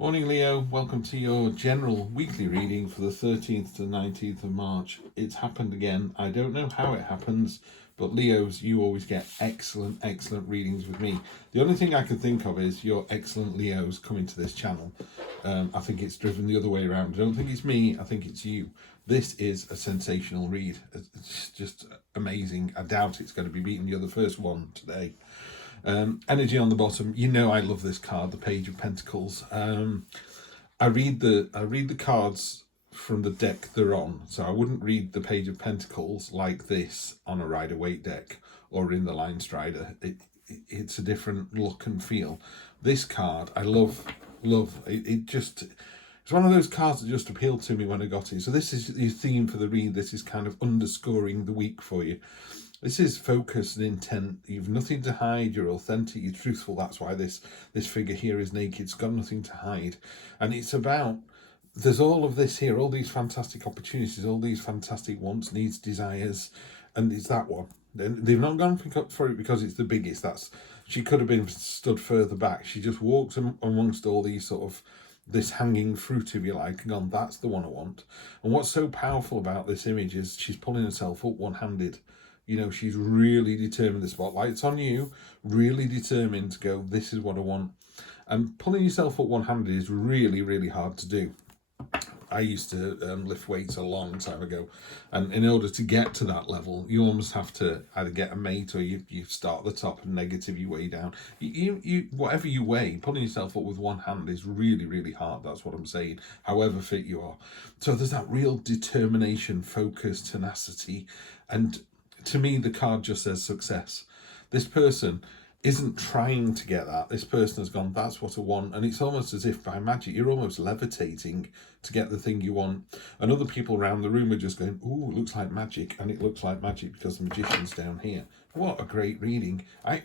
Morning, Leo. Welcome to your general weekly reading for the 13th to 19th of March. It's happened again. I don't know how it happens, but Leos, you always get excellent readings with me. The only thing I can think of is your excellent Leos coming to this channel. I think it's driven the other way around. I don't think it's me. I think it's you. This is a sensational read. It's just amazing. I doubt it's going to be beating the first one today. Energy on the bottom. You know I love this card, the Page of Pentacles. I read the cards from the deck they're on, so I wouldn't read the Page of Pentacles like this on a Rider-Waite deck or in the Line Strider. It's a different look and feel. This card I love. It's one of those cards that just appealed to me when I got it. So this is your theme for the read. This is kind of underscoring the week for you. This is focus and intent. You've nothing to hide. You're authentic. You're truthful. That's why this figure here is naked. It's got nothing to hide. And it's about, there's all of this here, all these fantastic opportunities, all these fantastic wants, needs, desires. And it's that one. They've not gone for it because it's the biggest. She could have been stood further back. She just walks amongst all these sort of, this hanging fruit, if you like, and gone, that's the one I want. And what's so powerful about this image is she's pulling herself up one-handed. You know, she's really determined. The spotlight's on you, really determined to go, this is what I want. And pulling yourself up one-handed is really hard to do. I used to lift weights a long time ago. And in order to get to that level, you almost have to either get a mate or you start at the top and negative your way down. You whatever you weigh, pulling yourself up with one hand is really hard. That's what I'm saying, however fit you are. So there's that real determination, focus, tenacity, and to me, the card just says success. This person isn't trying to get that. This person has gone, that's what I want. And it's almost as if by magic, you're almost levitating to get the thing you want. And other people around the room are just going, ooh, it looks like magic. And it looks like magic because the magician's down here. What a great reading. I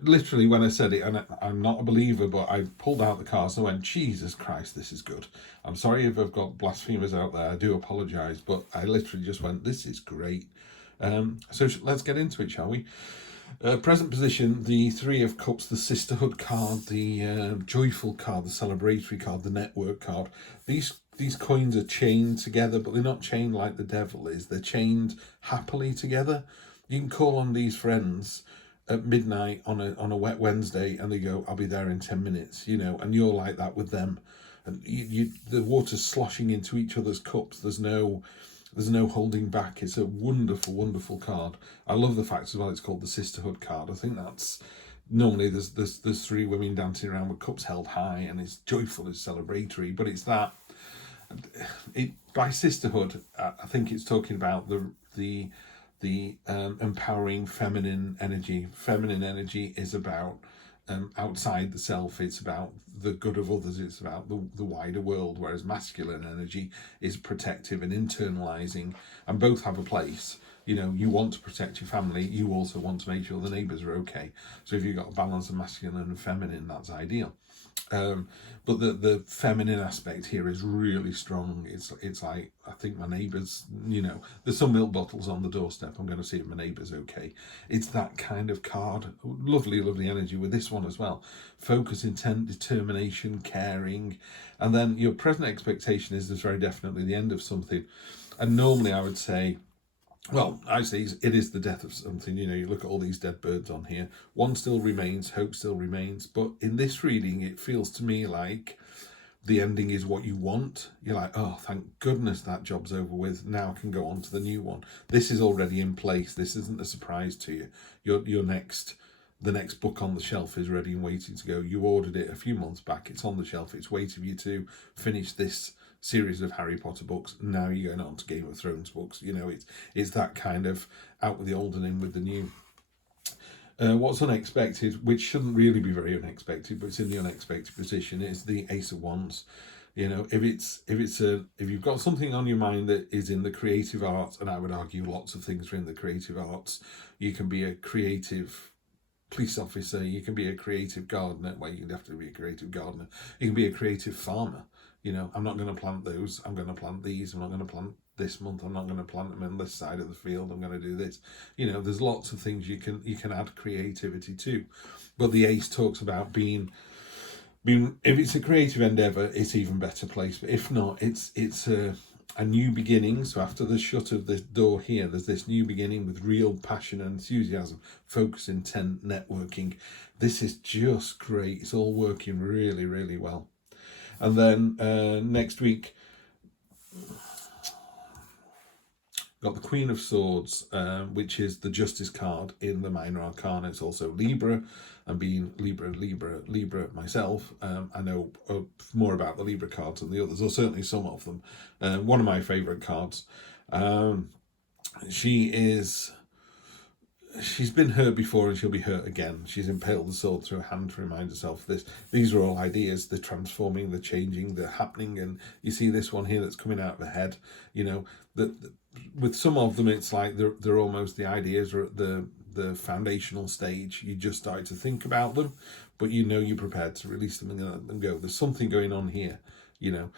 literally, when I said it, and I'm not a believer, but I pulled out the cards and I went, Jesus Christ, this is good. I'm sorry if I've got blasphemers out there. I do apologise. But I literally just went, this is great. So let's get into it, shall we? Present position, the Three of Cups, the Sisterhood card, the Joyful card, the Celebratory card, the Network card. These coins are chained together, but they're not chained like the devil is. They're chained happily together. You can call on these friends at midnight on a wet Wednesday and they go, I'll be there in 10 minutes, you know, and you're like that with them. And the water's sloshing into each other's cups. There's no holding back. It's a wonderful card. I love the fact as well it's called the Sisterhood card. I think that's normally there's three women dancing around with cups held high and it's joyful, it's celebratory, but it's that by sisterhood I think it's talking about the empowering feminine energy. Feminine energy is about outside the self. It's about the good of others. It's about the wider world, whereas masculine energy is protective and internalizing, and both have a place. You know, you want to protect your family, you also want to make sure the neighbours are okay. So if you've got a balance of masculine and feminine, that's ideal. But the feminine aspect here is really strong. It's like, I think my neighbours, you know, there's some milk bottles on the doorstep, I'm going to see if my neighbour's okay. It's that kind of card. Lovely energy with this one as well. Focus, intent, determination, caring. And then your present expectation is there's very definitely the end of something. And normally I would say, well, actually, it is the death of something. You know, you look at all these dead birds on here. One still remains, hope still remains. But in this reading, it feels to me like the ending is what you want. You're like, oh, thank goodness that job's over with. Now I can go on to the new one. This is already in place. This isn't a surprise to you. The next book on the shelf is ready and waiting to go. You ordered it a few months back. It's on the shelf. It's waiting for you to finish this series of Harry Potter books. Now you're going on to Game of Thrones books. You know, it's that kind of out with the old and in with the new. What's unexpected, which shouldn't really be very unexpected, but it's in the unexpected position, is the Ace of Wands. You know, if you've got something on your mind that is in the creative arts, and I would argue lots of things are in the creative arts. You can be a creative police officer, you can be a creative gardener. Well, you can definitely be a creative gardener. You can be a creative farmer. You know, I'm not going to plant those. I'm going to plant these. I'm not going to plant this month. I'm not going to plant them on this side of the field. I'm going to do this. You know, there's lots of things you can add creativity to. But the Ace talks about being If it's a creative endeavour, it's even better place. But if not, it's a new beginning. So after the shut of this door here, there's this new beginning with real passion and enthusiasm, focus, intent, networking. This is just great. It's all working really, really well. And then next week, got the Queen of Swords, which is the Justice card in the Minor Arcana. It's also Libra, and being Libra myself, I know more about the Libra cards than the others, or certainly some of them. One of my favourite cards. She's been hurt before and she'll be hurt again. She's impaled the sword through her hand to remind herself of this. These are all ideas. They're transforming, they're changing, they're happening. And you see this one here that's coming out of her head. You know, with some of them, it's like they're almost, the ideas are at the foundational stage. You just start to think about them, but you know you're prepared to release them and let them go. There's something going on here. You know,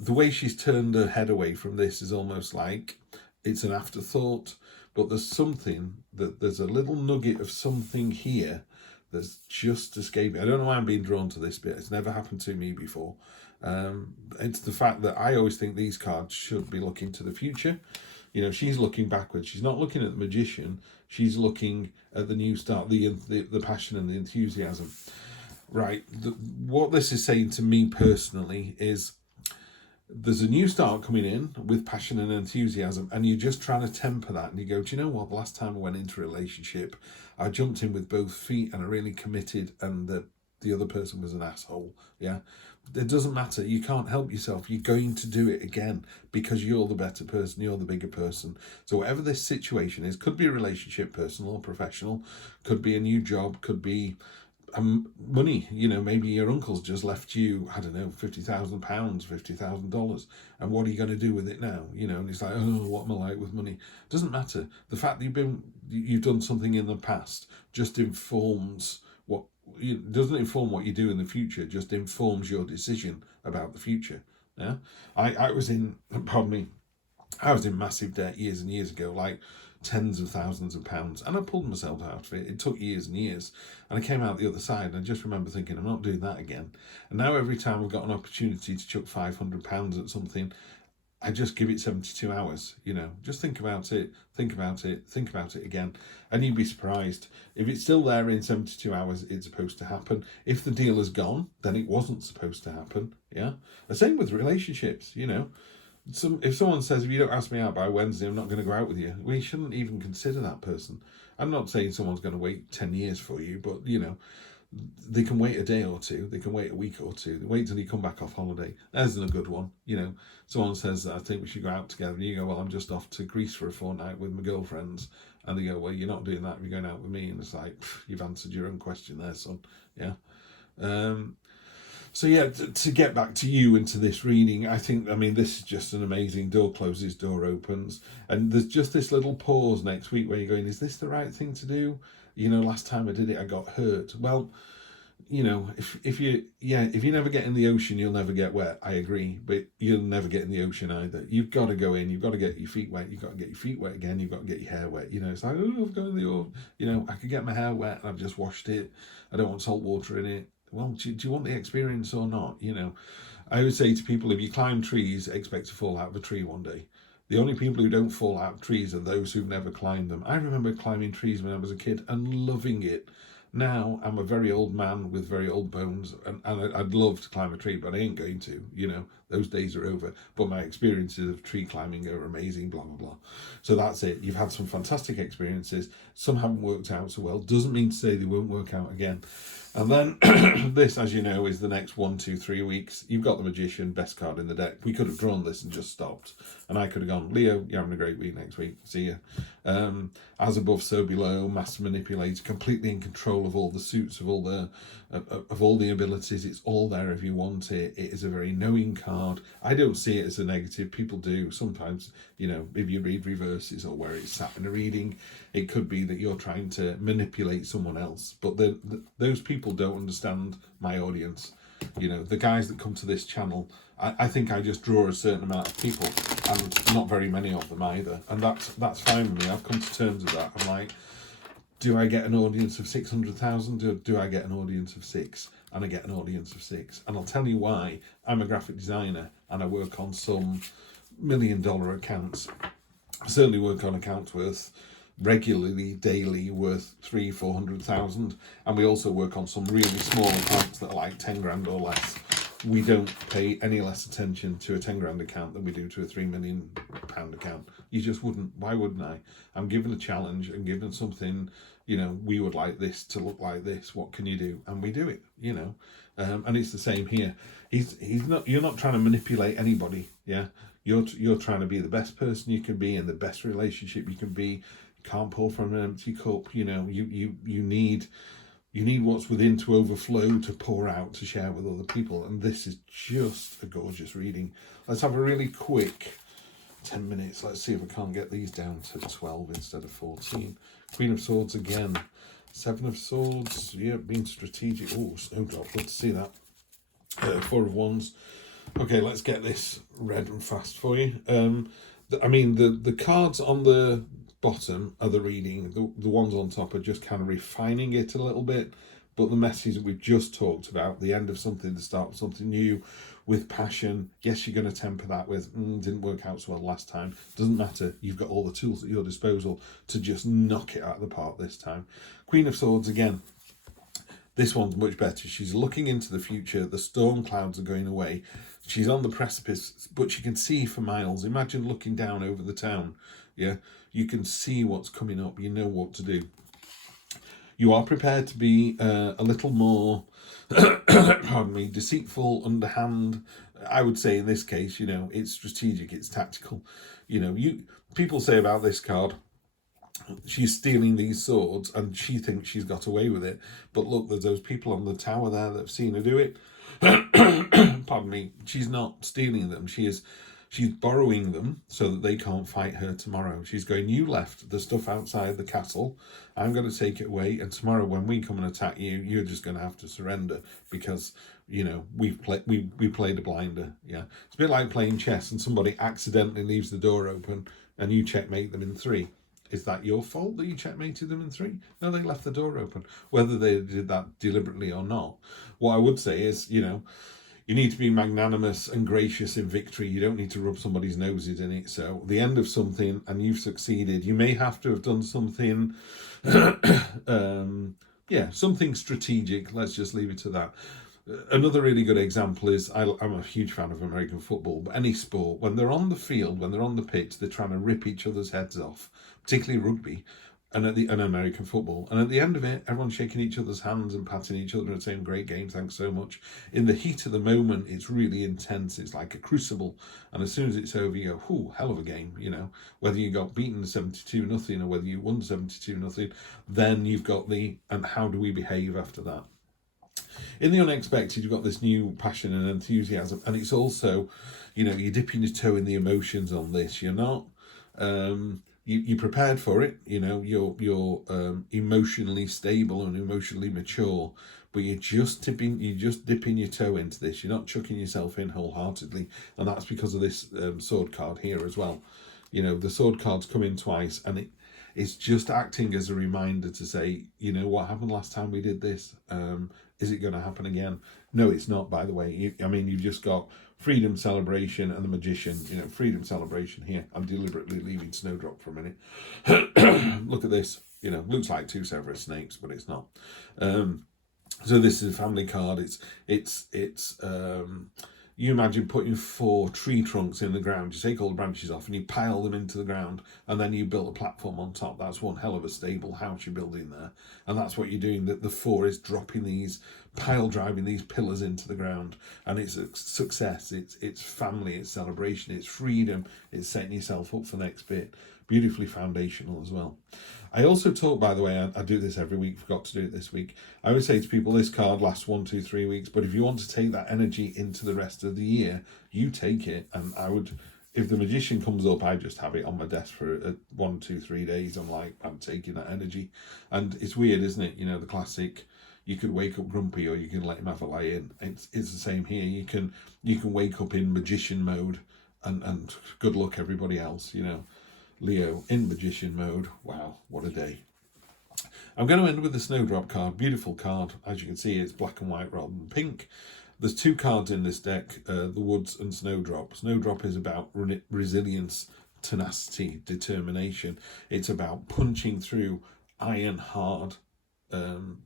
the way she's turned her head away from this is almost like it's an afterthought. But there's something, there's a little nugget of something here that's just escaping. I don't know why I'm being drawn to this bit. It's never happened to me before. It's the fact that I always think these cards should be looking to the future. You know, she's looking backwards. She's not looking at the Magician. She's looking at the new start, the passion and the enthusiasm. Right. What this is saying to me personally is, there's a new start coming in with passion and enthusiasm, and you're just trying to temper that. And you go, do you know what? The last time I went into a relationship, I jumped in with both feet and I really committed, and the other person was an asshole. Yeah. It doesn't matter. You can't help yourself. You're going to do it again because you're the better person. You're the bigger person. So whatever this situation is, could be a relationship, personal or professional, could be a new job, could be money. You know, maybe your uncle's just left you, I don't know, £50,000, $50,000, and what are you going to do with it now? You know, and it's like, oh, what am I like with money? Doesn't matter. The fact that you've done something in the past just informs doesn't inform what you do in the future. Just informs your decision about the future. Yeah, I was in massive debt years and years ago, like tens of thousands of pounds, and I pulled myself out of it. It took years and years, and I came out the other side, and I just remember thinking, I'm not doing that again. And now every time I've got an opportunity to chuck £500 at something, I just give it 72 hours. You know, just think about it again, and you'd be surprised. If it's still there in 72 hours, it's supposed to happen. If the deal is gone, then it wasn't supposed to happen. Yeah, the same with relationships. You know, if someone says, if you don't ask me out by Wednesday, I'm not going to go out with you, we shouldn't even consider that person. I'm not saying someone's going to wait 10 years for you, but, you know, they can wait a day or two, they can wait a week or two, they wait till you come back off holiday. There's a good one. You know, someone says, I think we should go out together, and you go, well, I'm just off to Greece for a fortnight with my girlfriends, and they go, well, you're not doing that if you're going out with me. And it's like, you've answered your own question there, son. Yeah. So yeah, to get back to you into this reading, I mean, this is just an amazing. Door closes, door opens. And there's just this little pause next week where you're going, is this the right thing to do? You know, last time I did it, I got hurt. Well, you know, if you never get in the ocean, you'll never get wet. I agree, but you'll never get in the ocean either. You've got to go in. You've got to get your feet wet. You've got to get your feet wet again. You've got to get your hair wet. You know, it's like, oh, I've gone in the ocean. You know, I could get my hair wet and I've just washed it. I don't want salt water in it. Well, do you want the experience or not? You know, I would say to people, if you climb trees, expect to fall out of a tree one day. The only people who don't fall out of trees are those who've never climbed them. I remember climbing trees when I was a kid and loving it. Now I'm a very old man with very old bones, and I'd love to climb a tree, but I ain't going to. You know, those days are over. But my experiences of tree climbing are amazing, blah, blah, blah. So that's it. You've had some fantastic experiences. Some haven't worked out so well. Doesn't mean to say they won't work out again. And then this, as you know, is the next 1, 2, 3 weeks. You've got the Magician, best card in the deck. We could have drawn this and just stopped. And I could have gone, Leo, you're having a great week next week. See ya. As above, so below. Master manipulator, completely in control of all the suits, of all the abilities. It's all there if you want it. It is a very knowing card. I don't see it as a negative. People do. Sometimes, you know, if you read reverses or where it's sat in a reading, it could be that you're trying to manipulate someone else. But those people don't understand my audience. You know, the guys that come to this channel, I think I just draw a certain amount of people, and not very many of them either. And that's fine with me. I've come to terms with that. I'm like, do I get an audience of 600,000? Do I get an audience of 6? and I get an audience of 6. And I'll tell you why. I'm a graphic designer and I work on some $1 million accounts. I certainly work on accounts worth regularly, daily, worth 300,000-400,000, and we also work on some really small accounts that are like 10 grand or less. We don't pay any less attention to a 10 grand account than we do to a £3 million account. You just wouldn't. Why wouldn't I? I'm given a challenge and given something, you know, we would like this to look like this. What can you do? And we do it, you know. And it's the same here. He's not. You're not trying to manipulate anybody. Yeah. You're trying to be the best person you can be in the best relationship you can be. You can't pour from an empty cup. You know. You need what's within to overflow, to pour out, to share with other people. And this is just a gorgeous reading. Let's have a really quick 10 minutes. Let's see if I can't get these down to 12 instead of 14. Queen of Swords again. 7 of Swords. Yeah, being strategic. Oh, snowdrop. Let's see that. 4 of Wands. Okay, let's get this red and fast for you. I mean, the cards on the bottom are the reading. The ones on top are just kind of refining it a little bit. But the message that we've just talked about, the end of something, the start of something new, with passion. Yes, you're going to temper that with, didn't work out so well last time. Doesn't matter. You've got all the tools at your disposal to just knock it out of the park this time. Queen of Swords again. This one's much better. She's looking into the future. The storm clouds are going away. She's on the precipice, but she can see for miles. Imagine looking down over the town. Yeah, you can see what's coming up. You know what to do. You are prepared to be a little more, pardon me, deceitful, underhand. I would say in this case, you know, it's strategic, it's tactical. You know, people say about this card, she's stealing these swords and she thinks she's got away with it. But look, there's those people on the tower there that have seen her do it. Pardon me, she's not stealing them. She's borrowing them so that they can't fight her tomorrow. She's going, you left the stuff outside the castle. I'm going to take it away. And tomorrow when we come and attack you, you're just going to have to surrender because, you know, we played a blinder. Yeah. It's a bit like playing chess and somebody accidentally leaves the door open and you checkmate them in 3. Is that your fault that you checkmated them in 3? No, they left the door open. Whether they did that deliberately or not. What I would say is, you know, you need to be magnanimous and gracious in victory. You don't need to rub somebody's noses in it. So the end of something and you've succeeded. You may have to have done something, something strategic. Let's just leave it to that. Another really good example is, I'm a huge fan of American football, but any sport, when they're on the field, when they're on the pitch, they're trying to rip each other's heads off, particularly rugby and American football. And at the end of it, everyone's shaking each other's hands and patting each other and saying, great game, thanks so much. In the heat of the moment, it's really intense. It's like a crucible. And as soon as it's over, you go, whew, hell of a game, you know. Whether you got beaten 72-0 or whether you won 72-0, then you've got and how do we behave after that? In the unexpected, you've got this new passion and enthusiasm. And it's also, you know, you're dipping your toe in the emotions on this. You're not... You're prepared for it, you know, you're emotionally stable and emotionally mature, but you're just dipping your toe into this. You're not chucking yourself in wholeheartedly, and that's because of this sword card here as well. You know, the sword cards come in twice, and it's just acting as a reminder to say, you know, what happened last time we did this? Is it going to happen again? No, it's not, by the way. You've just got freedom, celebration, and the magician. You know, freedom, celebration here. I'm deliberately leaving Snowdrop for a minute. Look at this. You know, looks like 2 separate snakes, but it's not. So this is a family card. It's you imagine putting 4 tree trunks in the ground. You take all the branches off and you pile them into the ground, and then you build a platform on top. That's one hell of a stable house you're building there. And that's what you're doing. The 4 is dropping these, pile driving these pillars into the ground. And it's a success. It's family, it's celebration, it's freedom, it's setting yourself up for the next bit. Beautifully foundational as well. I also talk, by the way, I do this every week, forgot to do it this week. I always say to people, this card lasts 1, 2, 3 weeks, but if you want to take that energy into the rest of the year, you take it. And I would, if the magician comes up, I just have it on my desk for 1, 2, 3 days. I'm taking that energy. And it's weird, isn't it? You know, the classic, you could wake up grumpy or you can let him have a lie in. It's the same here. You can wake up in magician mode and good luck everybody else, you know. Leo in magician mode. Wow, what a day. I'm going to end with the Snowdrop card. Beautiful card. As you can see, it's black and white rather than pink. There's 2 cards in this deck, the Woods and Snowdrop. Snowdrop is about resilience, tenacity, determination. It's about punching through iron hard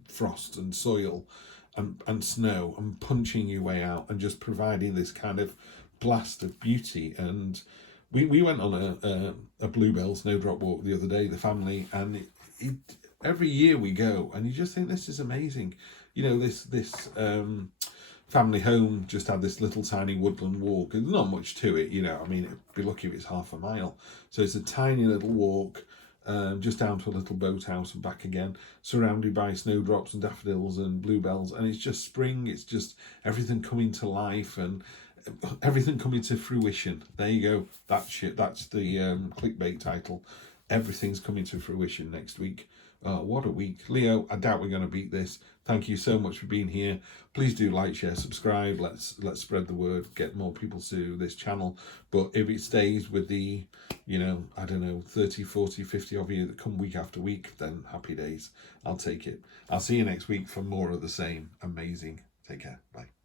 frost and soil and snow and punching your way out and just providing this kind of blast of beauty. And we went on a bluebell snowdrop walk the other day, the family, and every year we go and you just think this is amazing. You know, this family home just had this little tiny woodland walk. There's not much to it, you know. I mean, it'd be lucky if it's half a mile. So it's a tiny little walk, just down to a little boathouse and back again, surrounded by snowdrops and daffodils and bluebells. And it's just spring. It's just everything coming to life and everything coming to fruition. There you go. That's the clickbait title. Everything's coming to fruition next week. What a week. Leo, I doubt we're going to beat this. Thank you so much for being here. Please do like, share, subscribe. Let's spread the word, get more people to this channel. But if it stays with the, you know, I don't know, 30, 40, 50 of you that come week after week, then happy days. I'll take it. I'll see you next week for more of the same. Amazing. Take care. Bye.